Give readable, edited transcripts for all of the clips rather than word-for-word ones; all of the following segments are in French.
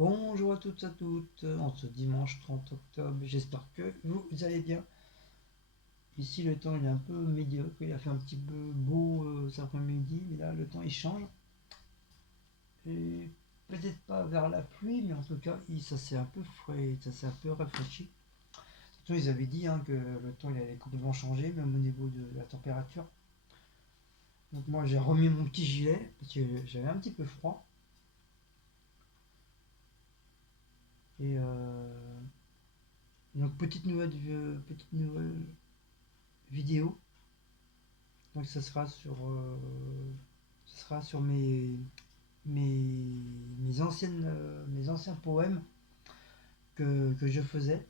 Bonjour à toutes et à toutes, en ce dimanche 30 octobre, j'espère que vous allez bien. Ici le temps il est un peu médiocre, il a fait un petit peu beau cet après-midi, mais là le temps il change. Et peut-être pas vers la pluie, mais en tout cas ça s'est un peu frais, ça s'est un peu rafraîchi. Surtout ils avaient dit que le temps il allait complètement changer, même au niveau de la température. Donc moi j'ai remis mon petit gilet, parce que j'avais un petit peu froid. Et donc petite nouvelle vidéo. Donc ça sera sur mes anciens poèmes que je faisais.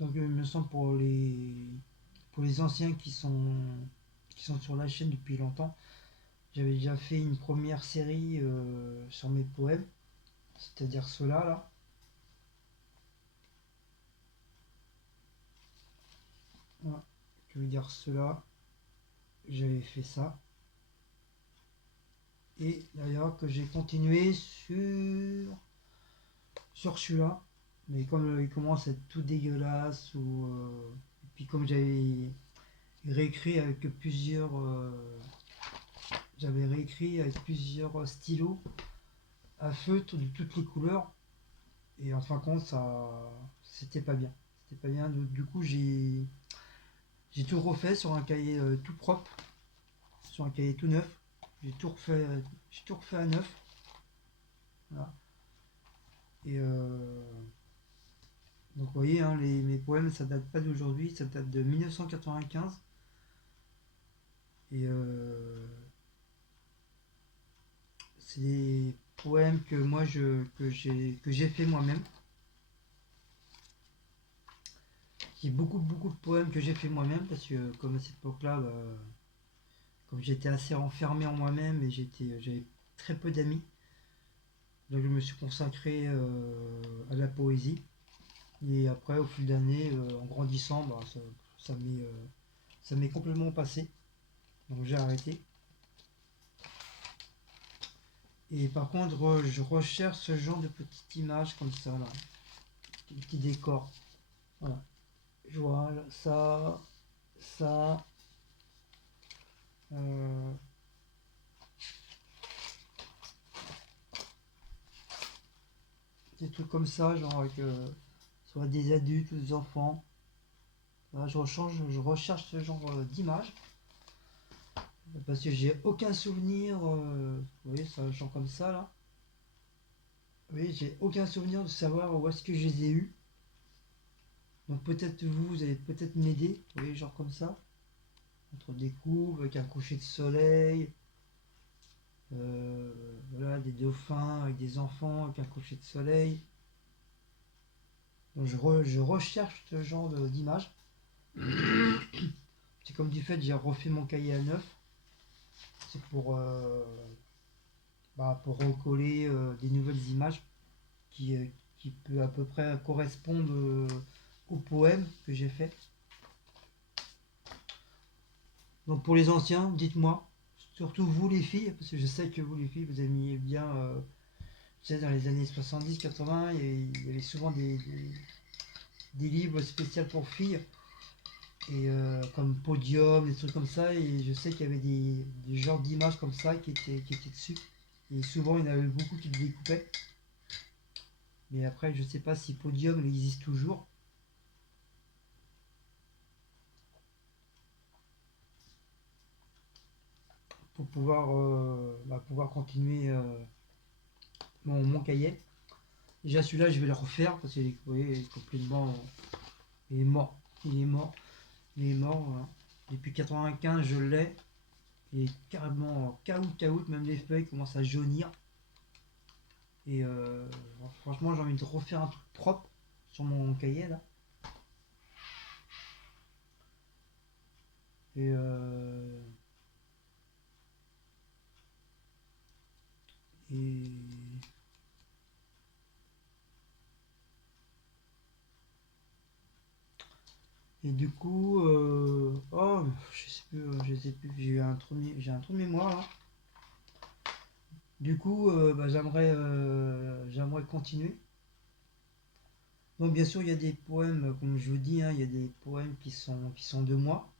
Donc il me semble pour les anciens qui sont sur la chaîne depuis longtemps, j'avais déjà fait une première série sur mes poèmes, c'est-à-dire ceux-là là. Voilà. Je veux dire ceux-là, j'avais fait ça. Et d'ailleurs que j'ai continué sur celui-là. Mais comme il commence à être tout dégueulasse, et puis comme réécrit avec plusieurs, j'avais réécrit avec plusieurs stylos à feutre de toutes les couleurs, et en fin de compte, c'était pas bien. C'était pas bien. Du coup, j'ai tout refait sur un cahier tout propre, sur un cahier tout neuf. J'ai tout refait à neuf. Voilà. Et donc vous voyez, mes poèmes, ça date pas d'aujourd'hui, ça date de 1995. Et c'est des poèmes que que j'ai fait moi-même. J'ai beaucoup de poèmes que j'ai fait moi-même parce que comme à cette époque-là, comme j'étais assez renfermé en moi-même et j'avais très peu d'amis, donc je me suis consacré à la poésie. Et après, au fil d'années, en grandissant, ça m'est ça m'est complètement passé. Donc j'ai arrêté. Et par contre, je recherche ce genre de petites images comme ça, là, des petits décors. Voilà. Je vois ça, euh, des trucs comme ça, genre avec soit des adultes ou des enfants. Voilà, je recherche ce genre d'image parce que j'ai aucun souvenir. Vous voyez, ça, genre comme ça là. Oui, j'ai aucun souvenir de savoir où est-ce que je les ai eus. Donc peut-être vous allez peut-être m'aider. Vous voyez, genre comme ça, entre des coups, avec un coucher de soleil, voilà, des dauphins avec des enfants, avec un coucher de soleil. Donc je recherche ce genre d'image. C'est comme du fait, j'ai refait mon cahier à neuf. C'est pour recoller des nouvelles images qui, euh, qui peut à peu près correspondre au poème que j'ai fait. Donc pour les anciens, dites-moi, surtout vous les filles, parce que je sais que vous les filles, vous aimiez bien, tu sais, dans les années 70-80, il y avait souvent des livres spéciaux pour filles, et comme Podium, des trucs comme ça, et je sais qu'il y avait des genres d'images comme ça qui étaient dessus. Et souvent, il y en avait beaucoup qui le découpaient. Mais après, je sais pas si Podium il existe toujours. Pour pouvoir continuer mon cahier. Déjà celui-là, je vais le refaire parce qu'il est, vous voyez, il est complètement. Il est mort. Il est mort. Il est mort. Voilà. Depuis 95, je l'ai. Il est carrément caout, même les feuilles commencent à jaunir. Et franchement, j'ai envie de refaire un truc propre sur mon cahier là. Et, et Et du coup, je sais plus, j'ai un trou de mémoire là. Du coup, j'aimerais continuer. Donc bien sûr, il y a des poèmes, comme je vous dis, hein, il y a des poèmes qui sont de moi,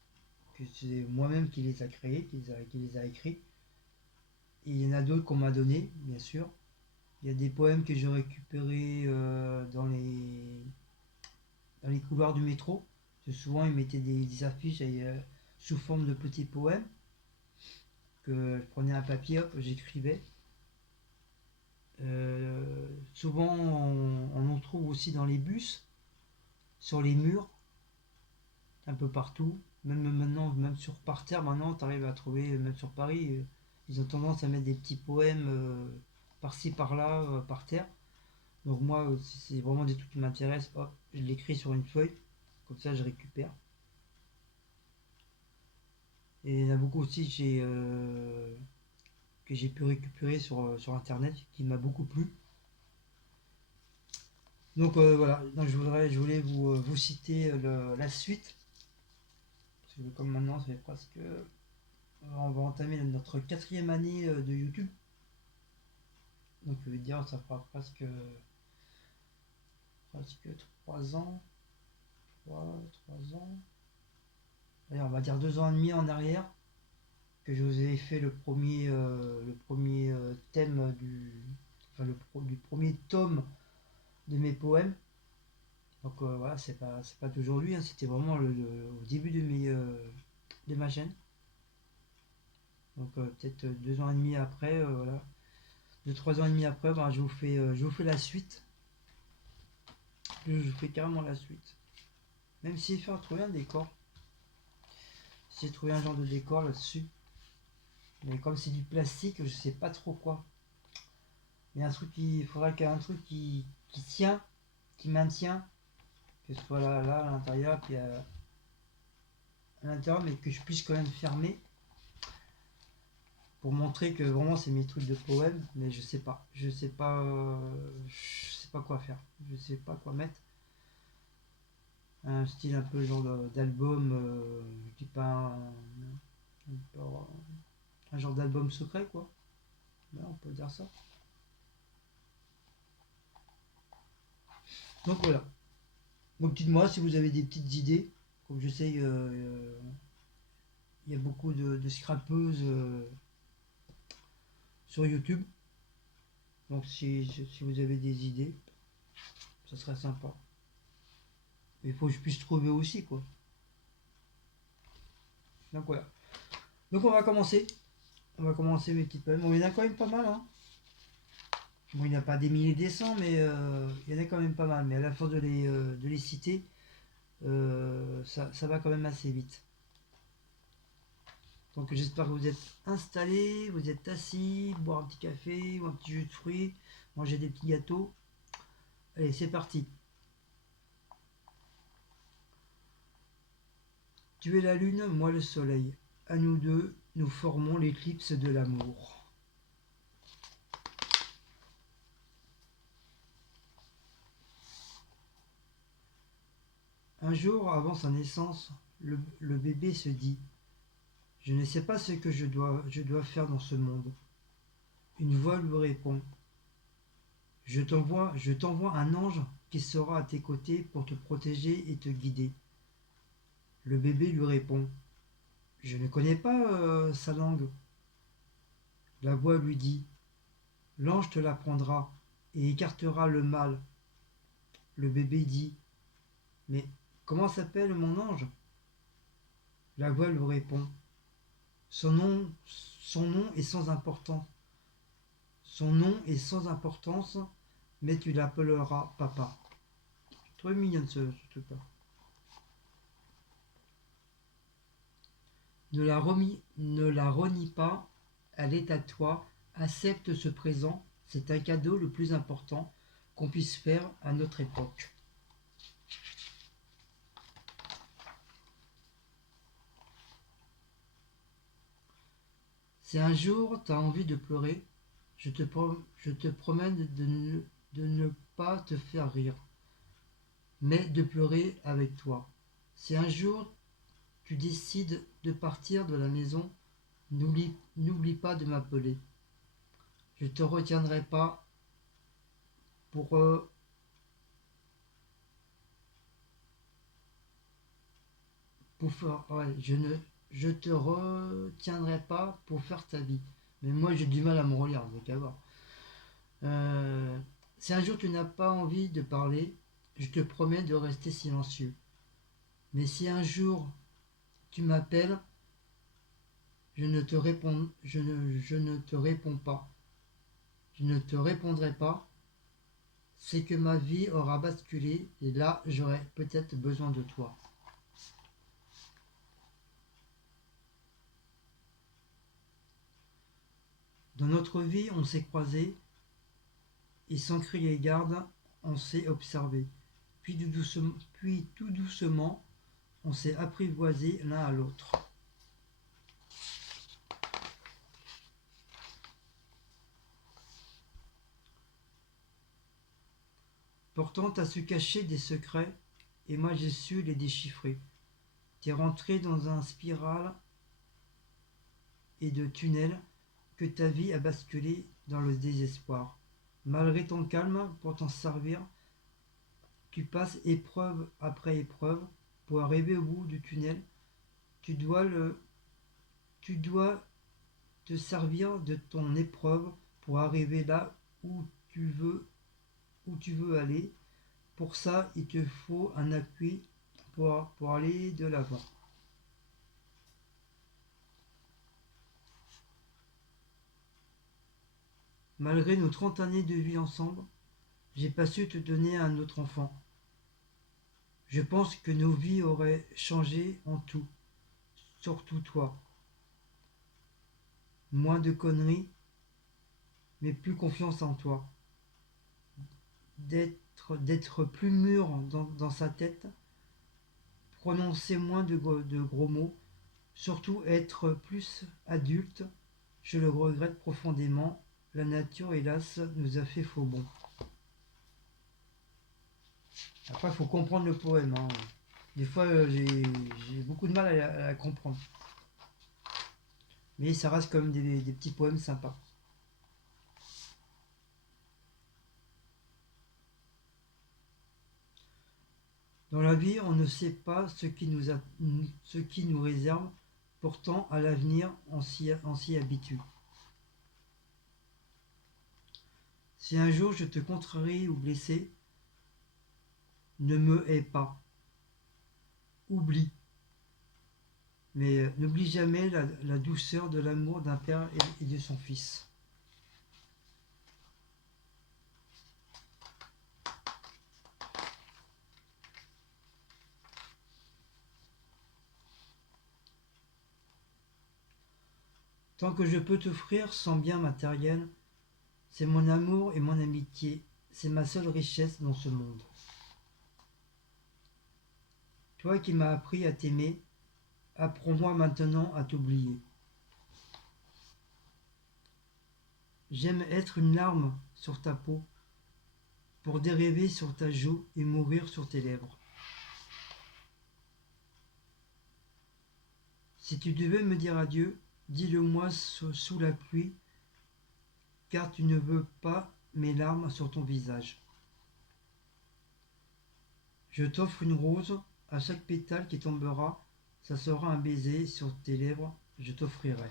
que c'est moi-même qui les a créés, qui les a écrits. Et il y en a d'autres qu'on m'a donné, bien sûr. Il y a des poèmes que j'ai récupérés dans les couloirs du métro. Parce que souvent, ils mettaient des affiches sous forme de petits poèmes que je prenais un papier, hop, j'écrivais. Souvent, on en trouve aussi dans les bus, sur les murs, un peu partout. Même maintenant, même sur par terre, maintenant, tu arrives à trouver, même sur Paris, ils ont tendance à mettre des petits poèmes par-ci, par-là, par terre. Donc moi, si c'est vraiment des trucs qui m'intéressent, hop, je l'écris sur une feuille, comme ça je récupère. Et il y en a beaucoup aussi que j'ai pu récupérer sur internet, qui m'a beaucoup plu. Donc voilà, donc je voulais vous citer la suite. Parce que comme maintenant, ça fait presque. On va entamer notre quatrième année de YouTube. Donc je veux dire, ça fera presque 3 ans. 3 ans. Allez, on va dire 2 ans et demi en arrière que je vous ai fait le premier thème enfin, du premier tome de mes poèmes. Donc voilà, c'est pas d'aujourd'hui, hein, c'était vraiment au début de ma chaîne. Donc peut-être 2 ans et demi après, voilà. 2, 3 ans et demi après, ben, je vous fais la suite. Je vous fais carrément la suite. Même si il faut trouver un décor. Si j'ai trouvé un genre de décor là-dessus. Mais comme c'est du plastique, je sais pas trop quoi. Il faudrait qu'il y ait un truc qui tient, qui maintient, que ce soit là à l'intérieur, puis à l'intérieur, mais que je puisse quand même fermer pour montrer que vraiment c'est mes trucs de poème, mais je sais pas quoi faire, je sais pas quoi mettre. Un style un peu genre d'album, je dis pas un genre d'album secret quoi, ouais, on peut dire ça. Donc voilà. Donc dites-moi si vous avez des petites idées, comme je sais il y a beaucoup de scrapeuses sur YouTube. Donc si vous avez des idées, ça serait sympa. Mais il faut que je puisse trouver aussi quoi. Donc voilà. Donc on va commencer. On va commencer mes petits poèmes. Bon, il y en a quand même pas mal. Hein. Bon, il n'y en a pas des milliers des cents, mais il y en a quand même pas mal. Mais à la force de les citer, ça va quand même assez vite. Donc j'espère que vous êtes installés, vous êtes assis, boire un petit café ou un petit jus de fruits, manger des petits gâteaux. Allez, c'est parti. Tu es la lune, moi le soleil. À nous deux, nous formons l'éclipse de l'amour. Un jour avant sa naissance, le bébé se dit: je ne sais pas ce que je dois faire dans ce monde. Une voix lui répond: je t'envoie un ange qui sera à tes côtés pour te protéger et te guider. Le bébé lui répond: je ne connais pas sa langue. La voix lui dit: l'ange te l'apprendra et écartera le mal. Le bébé dit: mais comment s'appelle mon ange? La voix lui répond: son nom est sans importance. Son nom est sans importance, mais tu l'appelleras papa. Trop mignonne ce truc-là. Ne la renie pas, elle est à toi. Accepte ce présent, c'est un cadeau le plus important qu'on puisse faire à notre époque. Si un jour tu as envie de pleurer, je te promets de ne pas te faire rire, mais de pleurer avec toi. Si un jour tu décides de partir de la maison, n'oublie pas de m'appeler. Je te retiendrai pas pour faire, ouais, je te retiendrai pas pour faire ta vie. Mais moi j'ai du mal à me relire, donc à voir. Euh, Si un jour tu n'as pas envie de parler, je te promets de rester silencieux. Mais si un jour tu m'appelles, je ne te réponds pas. Je ne te répondrai pas. C'est que ma vie aura basculé et là j'aurai peut-être besoin de toi. Dans notre vie, on s'est croisés et sans crier garde, on s'est observé. Puis tout doucement, on s'est apprivoisé l'un à l'autre. Pourtant, t'as su cacher des secrets et moi j'ai su les déchiffrer. T'es rentré dans un spirale et de tunnels que ta vie a basculé dans le désespoir. Malgré ton calme, pour t'en servir, tu passes épreuve après épreuve. Pour arriver au bout du tunnel, tu dois, le, tu dois te servir de ton épreuve pour arriver là où tu veux, où tu veux aller. Pour ça, il te faut un appui pour aller de l'avant. Malgré nos 30 années de vie ensemble, j'ai pas su te donner un autre enfant. Je pense que nos vies auraient changé en tout, surtout toi. Moins de conneries, mais plus confiance en toi. D'être plus mûr dans sa tête, prononcer moins de gros mots, surtout être plus adulte. Je le regrette profondément. La nature, hélas, nous a fait faux bond. Après, il faut comprendre le poème, hein. Des fois, j'ai beaucoup de mal à comprendre. Mais ça reste quand même des petits poèmes sympas. Dans la vie, on ne sait pas ce qui nous réserve. Pourtant, à l'avenir, on s'y habitue. Si un jour je te contrarie ou blessé, ne me hais pas. Oublie. Mais n'oublie jamais la douceur de l'amour d'un père et de son fils. Tant que je peux t'offrir sans bien matériel, c'est mon amour et mon amitié, c'est ma seule richesse dans ce monde. Toi qui m'as appris à t'aimer, apprends-moi maintenant à t'oublier. J'aime être une larme sur ta peau, pour dériver sur ta joue et mourir sur tes lèvres. Si tu devais me dire adieu, dis-le-moi sous la pluie, car tu ne veux pas mes larmes sur ton visage. Je t'offre une rose, à chaque pétale qui tombera, ça sera un baiser sur tes lèvres, je t'offrirai.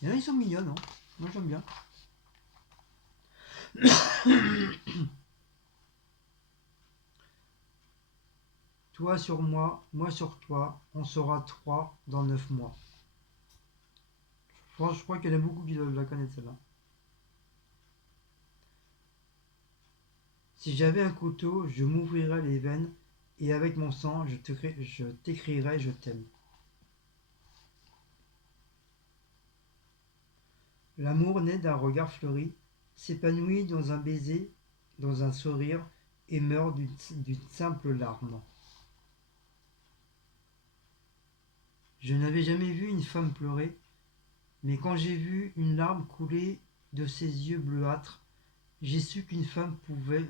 Il y en a, ils sont mignons, non? Moi j'aime bien. Toi sur moi sur toi, on sera trois dans 9 mois. Je crois qu'il y en a beaucoup qui la connaissent celle-là. Si j'avais un couteau, je m'ouvrirais les veines et avec mon sang, je t'écrirais je t'aime. L'amour naît d'un regard fleuri, s'épanouit dans un baiser, dans un sourire et meurt d'une simple larme. Je n'avais jamais vu une femme pleurer, mais quand j'ai vu une larme couler de ses yeux bleuâtres, j'ai su qu'une femme pouvait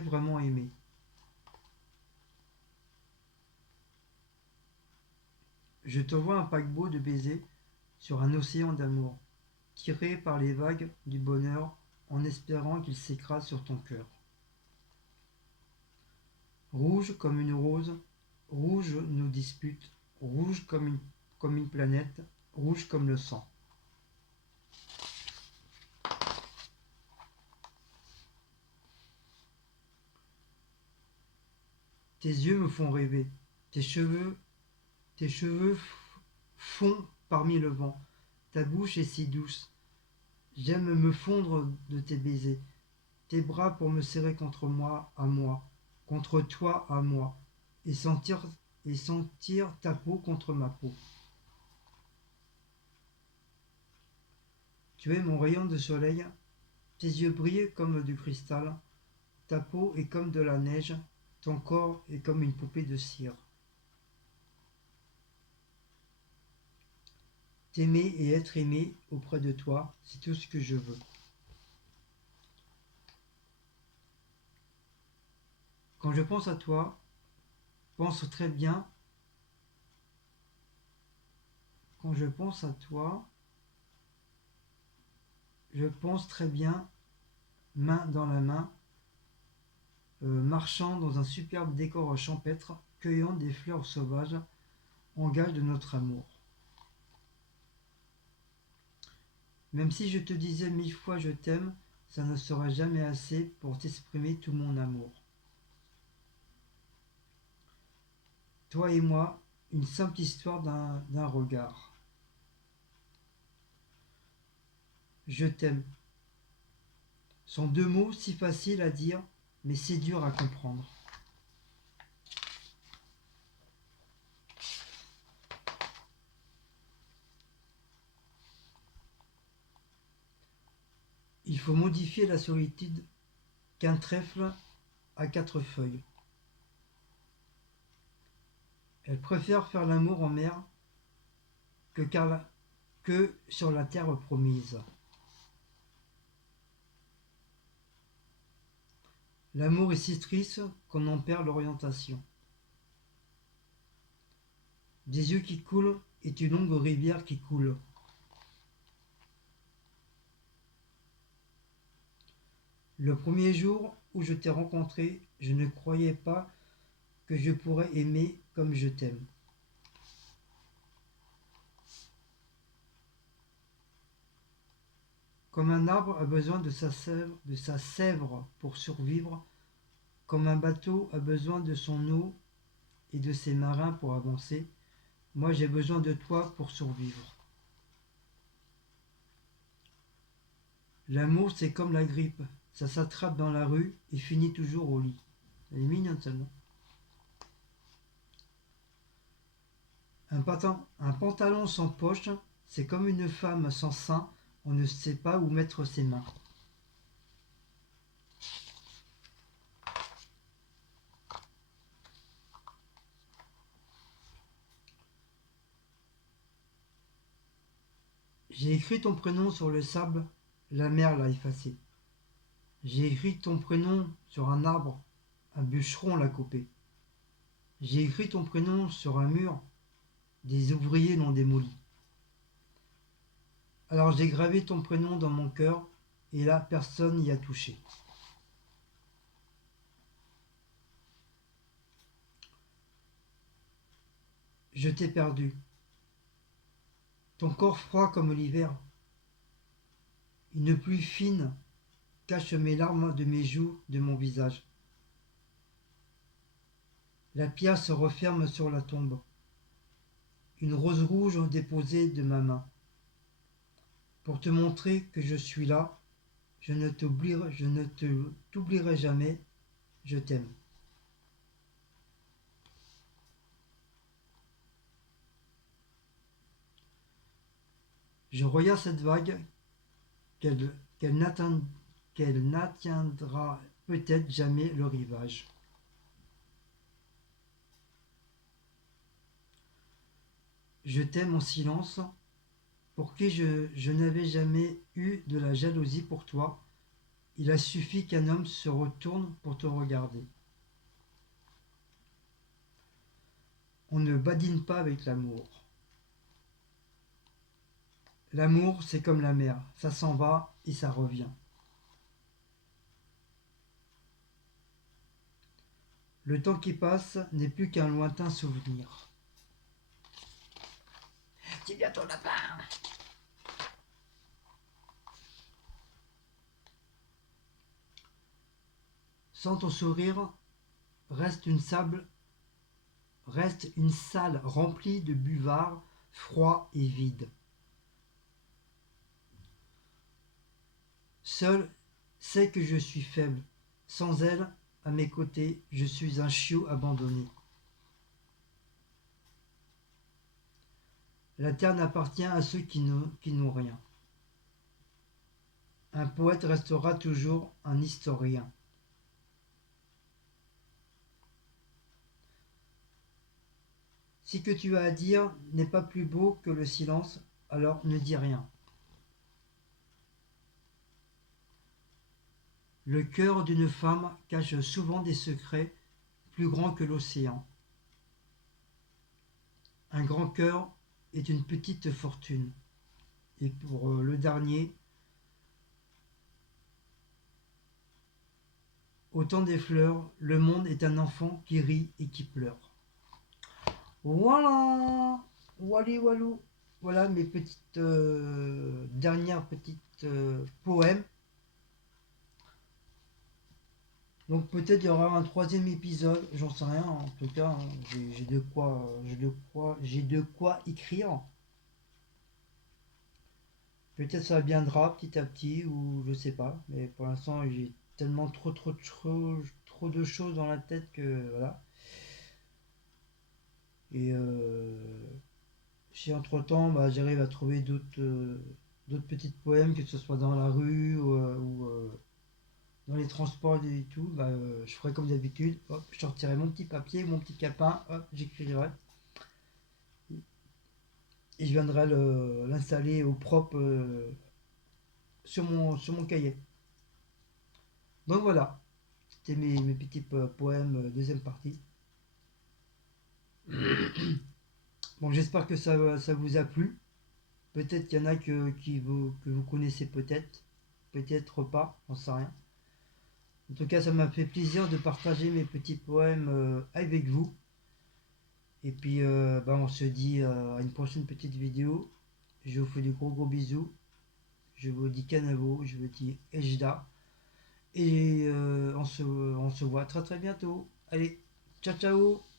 vraiment aimer. Je te vois un paquebot de baisers sur un océan d'amour tiré par les vagues du bonheur, en espérant qu'il s'écrase sur ton cœur. Rouge comme une rose, rouge nous dispute, rouge comme une planète, rouge comme le sang. Tes yeux me font rêver, tes cheveux font parmi le vent, ta bouche est si douce, j'aime me fondre de tes baisers, tes bras pour me serrer contre moi, à moi, contre toi, à moi, et sentir ta peau contre ma peau. Tu es mon rayon de soleil, tes yeux brillent comme du cristal, ta peau est comme de la neige, ton corps est comme une poupée de cire. T'aimer et être aimé auprès de toi, c'est tout ce que je veux. Quand je pense à toi, pense très bien. Quand je pense à toi, je pense très bien, main dans la main, marchant dans un superbe décor champêtre, cueillant des fleurs sauvages, en gage de notre amour. Même si je te disais 1000 fois je t'aime, ça ne sera jamais assez pour t'exprimer tout mon amour. Toi et moi, une simple histoire d'un regard. Je t'aime. Sont deux mots si faciles à dire, mais c'est dur à comprendre. Il faut modifier la solitude qu'un trèfle à 4 feuilles. Elle préfère faire l'amour en mer que sur la terre promise. L'amour est si triste qu'on en perd l'orientation. Des yeux qui coulent est une longue rivière qui coule. Le premier jour où je t'ai rencontré, je ne croyais pas que je pourrais aimer comme je t'aime. Comme un arbre a besoin de sa sèvre pour survivre, comme un bateau a besoin de son eau et de ses marins pour avancer, moi j'ai besoin de toi pour survivre. L'amour c'est comme la grippe, ça s'attrape dans la rue et finit toujours au lit. Elle est mignonne seulement. Un pantalon sans poche, c'est comme une femme sans sein, on ne sait pas où mettre ses mains. J'ai écrit ton prénom sur le sable, la mer l'a effacé. J'ai écrit ton prénom sur un arbre, un bûcheron l'a coupé. J'ai écrit ton prénom sur un mur, des ouvriers l'ont démoli. Alors j'ai gravé ton prénom dans mon cœur, et là personne n'y a touché. Je t'ai perdu. Ton corps froid comme l'hiver. Une pluie fine cache mes larmes de mes joues, de mon visage. La pierre se referme sur la tombe. Une rose rouge déposée de ma main. Pour te montrer que je suis là, je ne t'oublierai jamais, je t'aime. Je regarde cette vague qu'elle n'atteindra peut-être jamais le rivage. Je t'aime en silence, pour qui je n'avais jamais eu de la jalousie pour toi. Il a suffi qu'un homme se retourne pour te regarder. On ne badine pas avec l'amour. L'amour, c'est comme la mer, ça s'en va et ça revient. Le temps qui passe n'est plus qu'un lointain souvenir. C'est bientôt la fin. Sans ton sourire, reste une sable, reste une salle remplie de buvards, froids et vides. Seul sait que je suis faible. Sans elle, à mes côtés, je suis un chiot abandonné. La terre n'appartient à ceux qui n'ont rien. Un poète restera toujours un historien. Si ce que tu as à dire n'est pas plus beau que le silence, alors ne dis rien. Le cœur d'une femme cache souvent des secrets plus grands que l'océan. Un grand cœur est une petite fortune. Et pour le dernier, au temps des fleurs, le monde est un enfant qui rit et qui pleure. Voilà, wally walou. Voilà mes petites dernières petites poèmes. Donc peut-être il y aura un troisième épisode, j'en sais rien. En tout cas, hein, j'ai de quoi écrire. Peut-être ça viendra petit à petit ou je sais pas. Mais pour l'instant, j'ai tellement trop de choses dans la tête que voilà. Et si entre-temps, bah, j'arrive à trouver d'autres petites poèmes, que ce soit dans la rue ou dans les transports et tout, bah, je ferai comme d'habitude. Hop, je sortirai mon petit papier, mon petit capin, hop, j'écrirai. Et je viendrai l'installer au propre sur mon cahier. Donc voilà, c'était mes petits poèmes, deuxième partie. Bon, j'espère que ça vous a plu. Peut-être qu'il y en a que vous connaissez peut-être, peut-être pas, on sait rien. En tout cas, ça m'a fait plaisir de partager mes petits poèmes avec vous. Et puis, bah, on se dit à une prochaine petite vidéo. Je vous fais de gros bisous. Je vous dis Canavo, je vous dis Ejda. Et on se voit très très bientôt. Allez, ciao ciao.